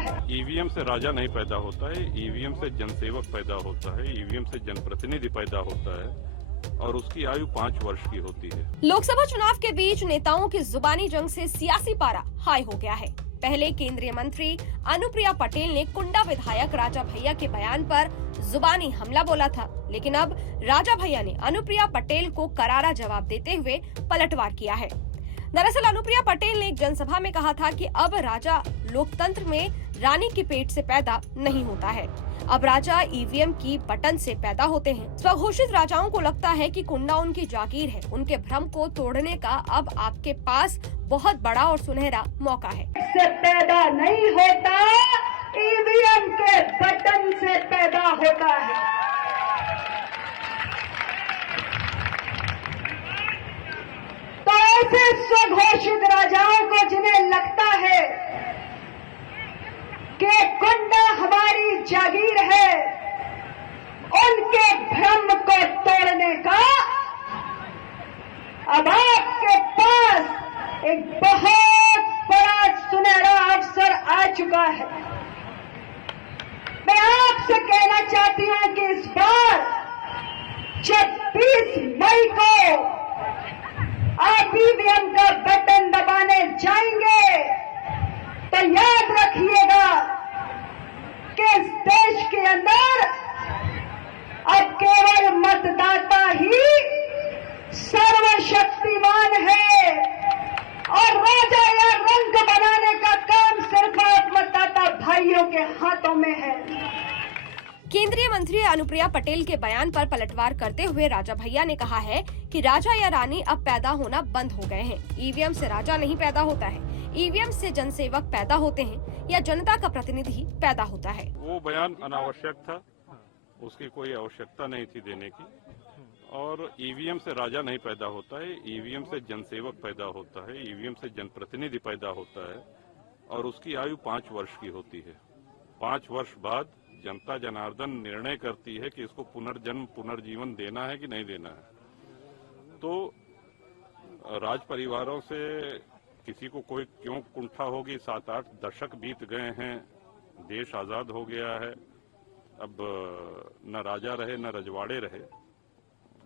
है। ईवीएम से राजा नहीं पैदा होता है, ईवीएम से जनसेवक पैदा होता है, ईवीएम से जनप्रतिनिधि पैदा होता है और उसकी आयु 5 वर्ष की होती है। लोकसभा चुनाव के बीच नेताओं की जुबानी जंग से सियासी पारा हाई हो गया है। पहले केंद्रीय मंत्री अनुप्रिया पटेल ने कुंडा विधायक राजा भैया के बयान पर जुबानी हमला बोला था, लेकिन अब राजा भैया ने अनुप्रिया पटेल को करारा जवाब देते हुए पलटवार किया है। दरअसल अनुप्रिया पटेल ने एक जनसभा में कहा था कि अब राजा लोकतंत्र में रानी के पेट से पैदा नहीं होता है, अब राजा ईवीएम की बटन से पैदा होते हैं। स्वघोषित राजाओं को लगता है कि कुंडा उनकी जागीर है। उनके भ्रम को तोड़ने का अब आपके पास बहुत बड़ा और सुनहरा मौका है। से पैदा नहीं होता, ईवीएम के बटन से पैदा होता है। तो ऐसे स्वघोषित राजाओं को जिन्हें लगता है कि कुंडा हमारी जागीर है, उनके भ्रम को तोड़ने का अब आपके पास एक बहुत बड़ा सुनहरा अवसर आ चुका है। मैं आपसे कहना चाहती हूं कि इस बार जब 20 मई को आप ईवीएम का बटन दबाने जाएंगे तो याद रखिएगा कि इस देश के अंदर अब केवल मतदाता ही सर्वशक्तिमान है और राजा या रंग बनाने का काम सिर्फ मतदाता भाइयों के हाथों में है। केंद्रीय मंत्री अनुप्रिया पटेल के बयान पर पलटवार करते हुए राजा भैया ने कहा है कि राजा या रानी अब पैदा होना बंद हो गए हैं। ईवीएम से राजा नहीं पैदा होता है, ईवीएम से जनसेवक पैदा होते हैं या जनता का प्रतिनिधि पैदा होता है। वो बयान अनावश्यक था, उसकी कोई आवश्यकता नहीं थी देने की। और ईवीएम से राजा नहीं पैदा होता है, ईवीएम से जनसेवक पैदा होता है, ईवीएम से जनप्रतिनिधि पैदा होता है और उसकी आयु 5 वर्ष की होती है। 5 वर्ष बाद जनता जनार्दन निर्णय करती है कि इसको पुनर्जन्म पुनर्जीवन देना है कि नहीं देना है। तो राज परिवारों से किसी को कोई क्यों कुंठा होगी? 7-8 दशक बीत गए हैं, देश आजाद हो गया है, अब न राजा रहे न रजवाड़े रहे।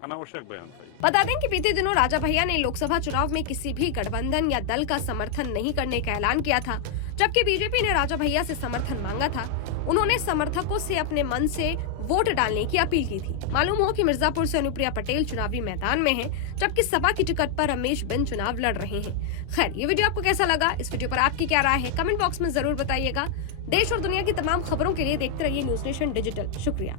अनावश्यक बयान था। बता दें कि बीते दिनों राजा भैया ने लोकसभा चुनाव में किसी भी गठबंधन या दल का समर्थन नहीं करने का ऐलान किया था, जबकि बीजेपी ने राजा भैया से समर्थन मांगा था। उन्होंने समर्थकों से अपने मन से वोट डालने की अपील की थी। मालूम हो कि मिर्जापुर से अनुप्रिया पटेल चुनावी मैदान में हैं, जबकि सपा की टिकट पर रमेश बिन चुनाव लड़ रहे हैं। खैर, ये वीडियो आपको कैसा लगा? इस वीडियो पर आपकी क्या राय है? कमेंट बॉक्स में जरूर बताइएगा। देश और दुनिया की तमाम खबरों के लिए देखते रहिए न्यूज़ नेशन डिजिटल। शुक्रिया।